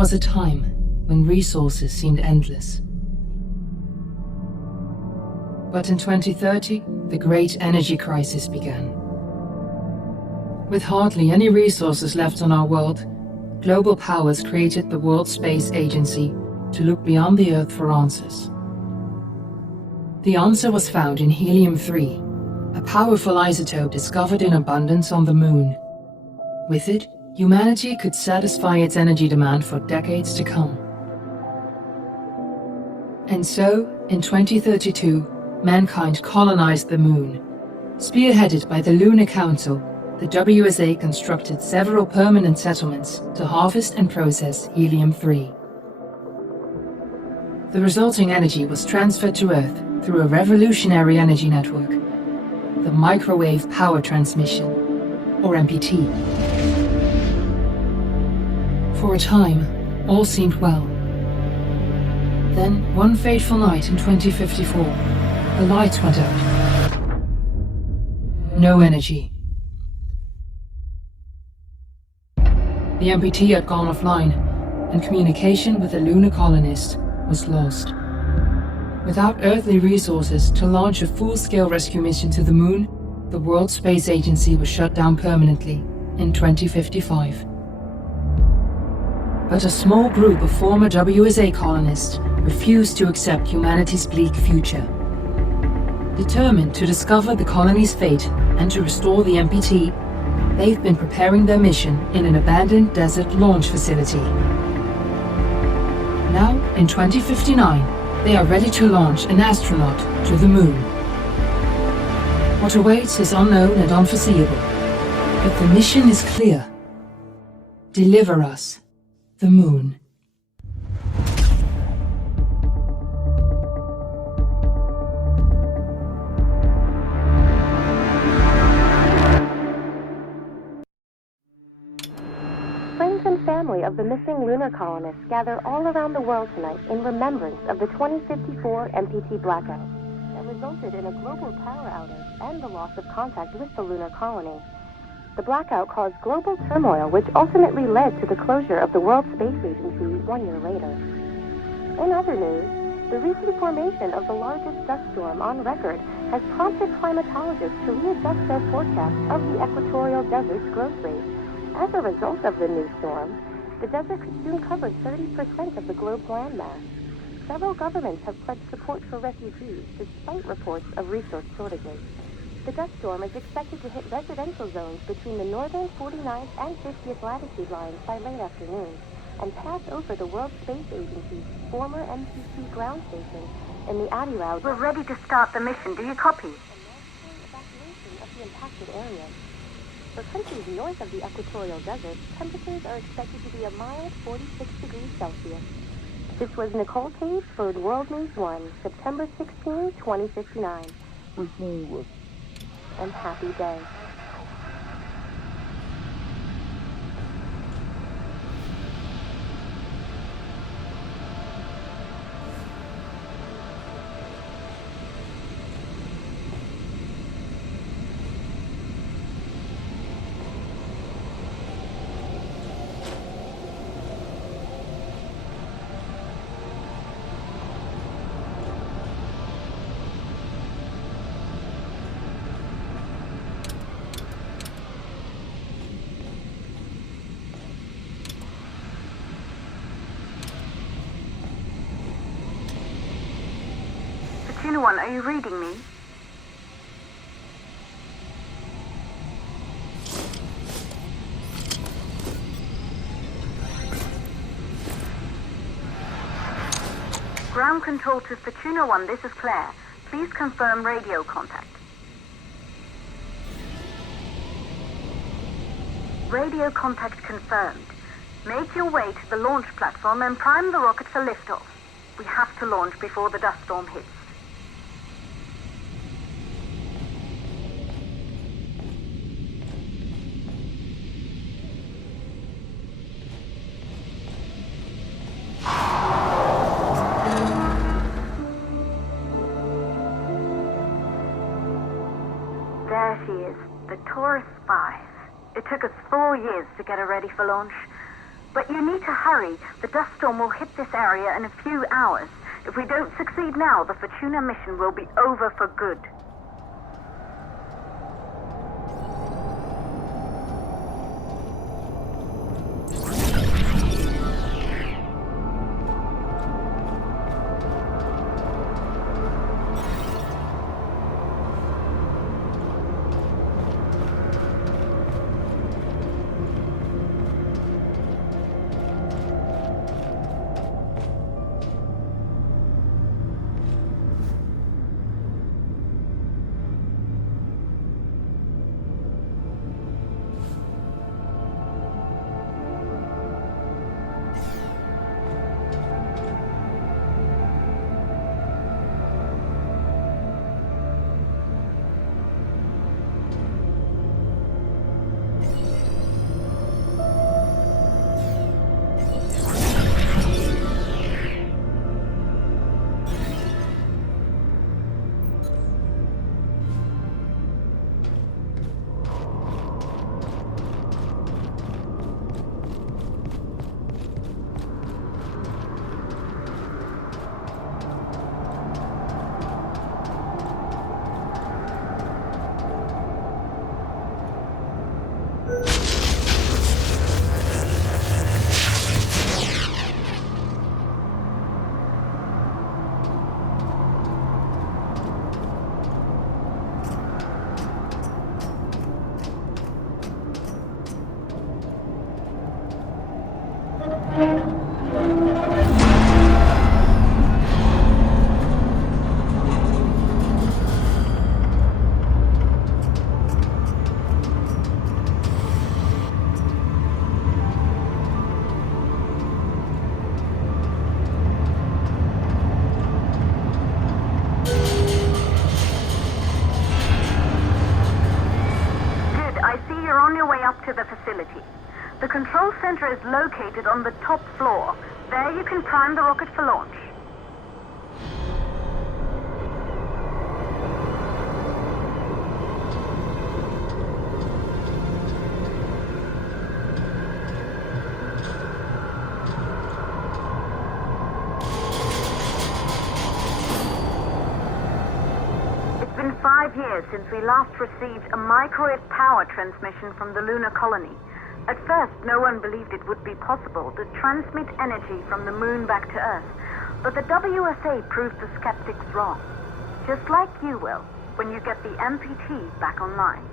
was a time when resources seemed endless. But in 2030, the great energy crisis began. With hardly any resources left on our world, global powers created the World Space Agency to look beyond the Earth for answers. The answer was found in helium-3, a powerful isotope discovered in abundance on the Moon. With it, humanity could satisfy its energy demand for decades to come. And so, in 2032, mankind colonized the Moon. Spearheaded by the Lunar Council, the WSA constructed several permanent settlements to harvest and process helium-3. The resulting energy was transferred to Earth through a revolutionary energy network, the Microwave Power Transmission, or MPT. For a time, all seemed well. Then, one fateful night in 2054, the lights went out. No energy. The MPT had gone offline, and communication with the lunar colonist was lost. Without earthly resources to launch a full-scale rescue mission to the Moon, the World Space Agency was shut down permanently in 2055. But a small group of former WSA colonists refused to accept humanity's bleak future. Determined to discover the colony's fate and to restore the MPT, they've been preparing their mission in an abandoned desert launch facility. Now, in 2059, they are ready to launch an astronaut to the Moon. What awaits is unknown and unforeseeable, but the mission is clear. Deliver us the Moon. Friends and family of the missing lunar colonists gather all around the world tonight in remembrance of the 2054 MPT blackout that resulted in a global power outage and the loss of contact with the lunar colony. The blackout caused global turmoil, which ultimately led to the closure of the World Space Agency 1 year later. In other news, the recent formation of the largest dust storm on record has prompted climatologists to readjust their forecast of the equatorial desert's growth rate. As a result of the new storm, the desert could soon cover 30% of the globe's landmass. Several governments have pledged support for refugees despite reports of resource shortages. The dust storm is expected to hit residential zones between the northern 49th and 50th latitude lines by late afternoon and pass over the World Space Agency's former MPT ground station in the Adilau. We're ready to start the mission. Do you copy? Evacuation of the impacted areas. For countries north of the equatorial desert, temperatures are expected to be a mild 46 degrees Celsius. This was Nicole Page for World News 1, September 16, 2059. And happy day. Tuna One, are you reading me? Ground control to Fortuna 1, this is Claire. Please confirm radio contact. Radio contact confirmed. Make your way to the launch platform and prime the rocket for liftoff. We have to launch before the dust storm hits. There she is, the Taurus 5. It took us 4 years to get her ready for launch. But you need to hurry. The dust storm will hit this area in a few hours. If we don't succeed now, the Fortuna mission will be over for good. To the facility. The control center is located on the top floor. There you can prime the rocket for launch. It's been 5 years since we last received a microwave power transmission from the lunar colony. At first, no one believed it would be possible to transmit energy from the moon back to Earth, but the WSA proved the skeptics wrong. Just like you will, when you get the MPT back online.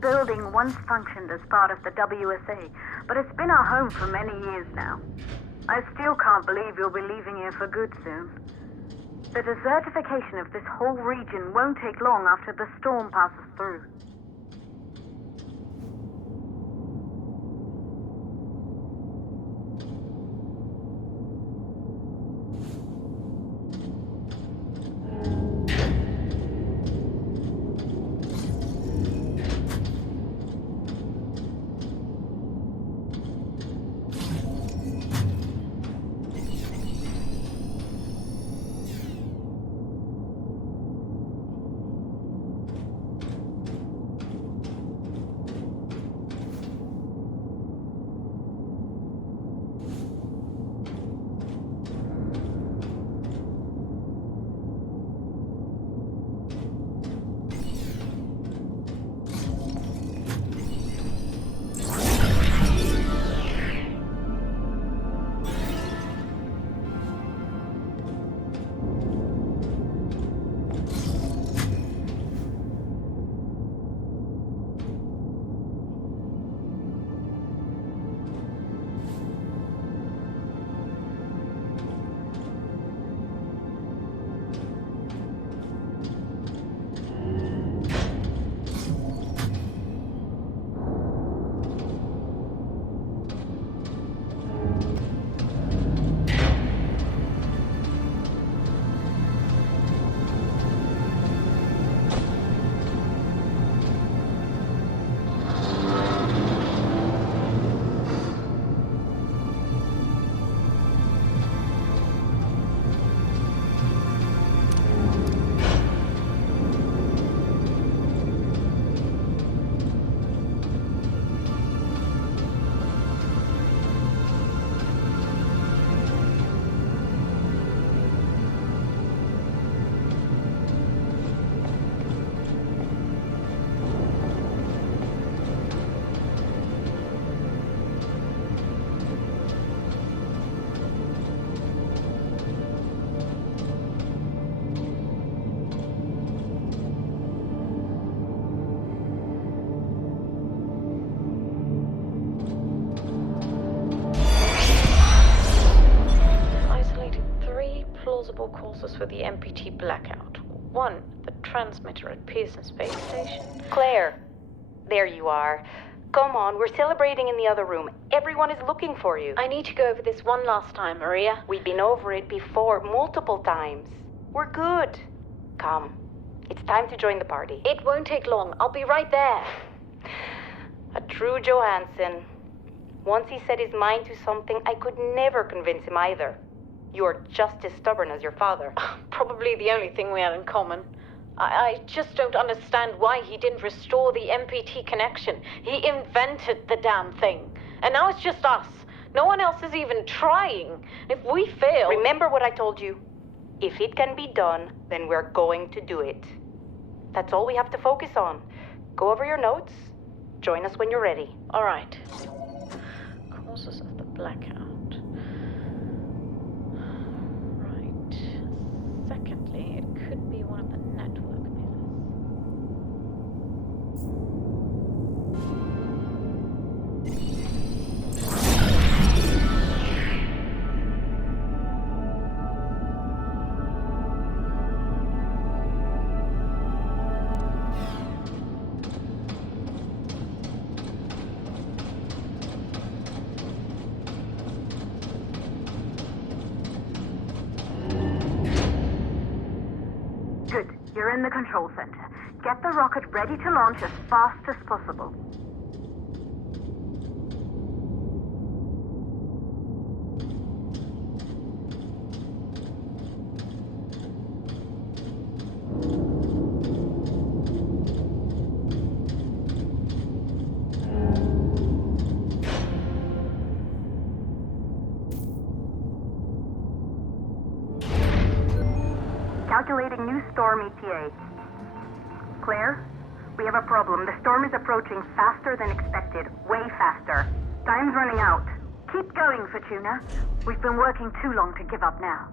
Building once functioned as part of the WSA, but it's been our home for many years now. I still can't believe you'll be leaving here for good soon. The desertification of this whole region won't take long after the storm passes through. 4 causes for the MPT blackout. 1, the transmitter at Pearson Space Station. Claire, there you are. Come on, we're celebrating in the other room. Everyone is looking for you. I need to go over this one last time, Maria. We've been over it before, multiple times. We're good. Come, it's time to join the party. It won't take long. I'll be right there. A true Johansson. Once he set his mind to something, I could never convince him either. You're just as stubborn as your father. Probably the only thing we had in common. I just don't understand why he didn't restore the MPT connection. He invented the damn thing. And now it's just us. No one else is even trying. If we fail... Remember what I told you. If it can be done, then we're going to do it. That's all we have to focus on. Go over your notes. Join us when you're ready. All right. Causes of the blackout. Right. Secondly, it could be one of the network mirrors. Good. You're in the control center. Get the rocket ready to launch as fast as possible. Calculating new storm ETA. Claire, we have a problem. The storm is approaching faster than expected. Way faster. Time's running out. Keep going, Fortuna. We've been working too long to give up now.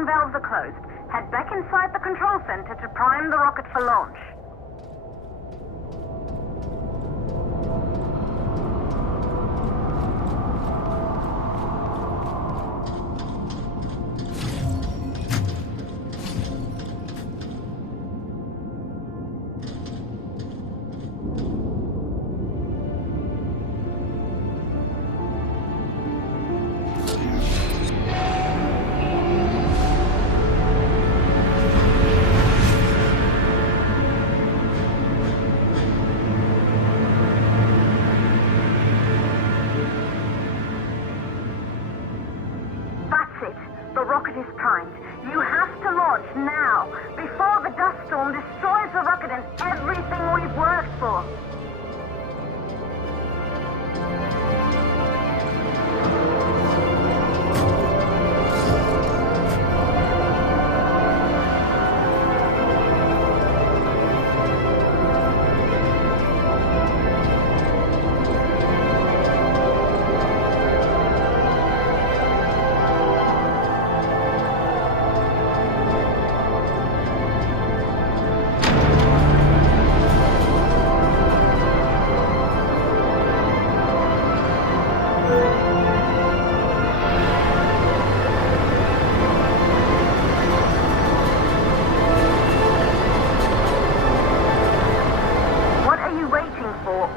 ignition valves are closed. Head back inside the control center to prime the rocket for launch. The rocket is primed. You have to launch now, before the dust storm destroys the rocket and everything we've worked for.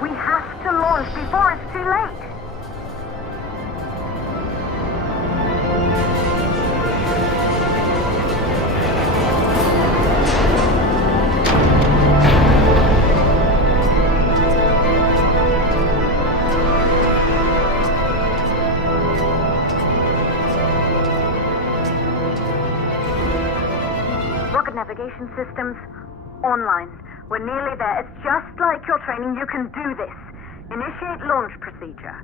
We have to launch before it's too late. Rocket navigation systems online. We're nearly there. It's just like your training. You can do this. Initiate launch procedure.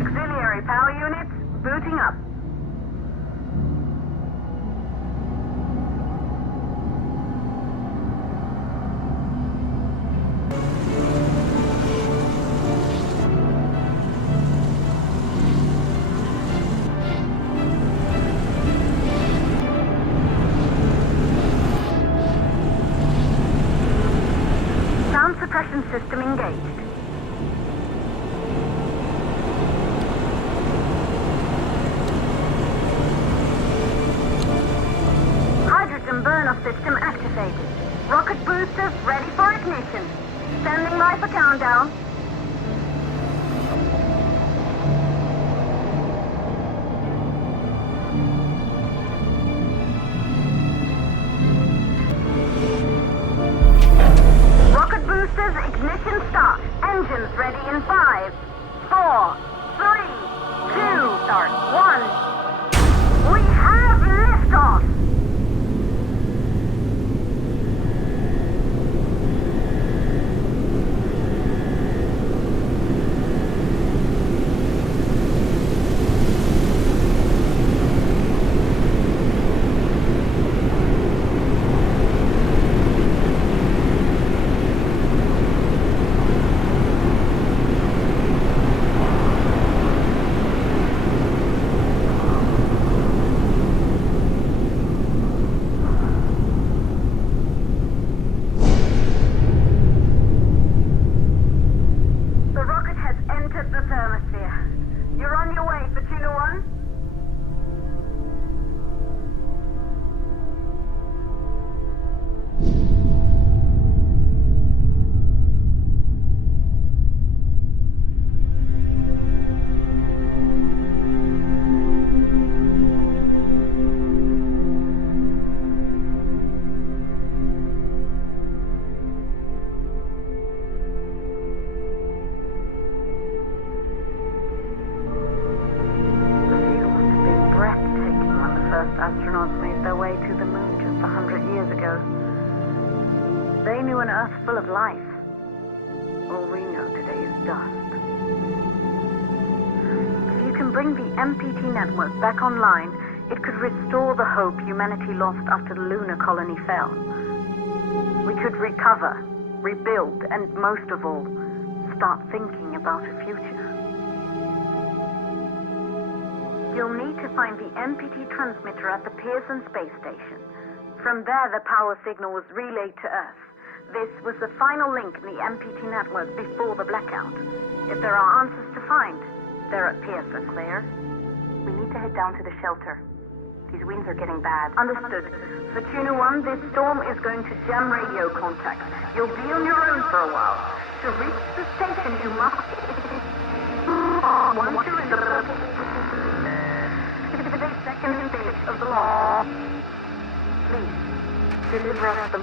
Auxiliary power units booting up. Suppression system engaged. Hydrogen burn-off system activated. Rocket boosters ready for ignition. Standing by for countdown. Ignition start. Engines ready in 5, 4, 3, 2, start 1. We have liftoff! You're on your way for Tuna 1? Astronauts made their way to the moon just 100 years ago. They knew an Earth full of life. All we know today is dust. If you can bring the MPT network back online, It could restore the hope humanity lost after the lunar colony fell. We could recover, rebuild, and most of all, start thinking about a future. You'll need to find the MPT transmitter at the Pearson space station. From there, the power signal was relayed to Earth. This was the final link in the MPT network before the blackout. If there are answers to find, they're at Pearson, Claire. We need to head down to the shelter. These winds are getting bad. Understood. For Tuna 1, this storm is going to jam radio contact. You'll be on your own for a while. To reach the station, you must... Once you're in the second stage of the launch, please deliver us the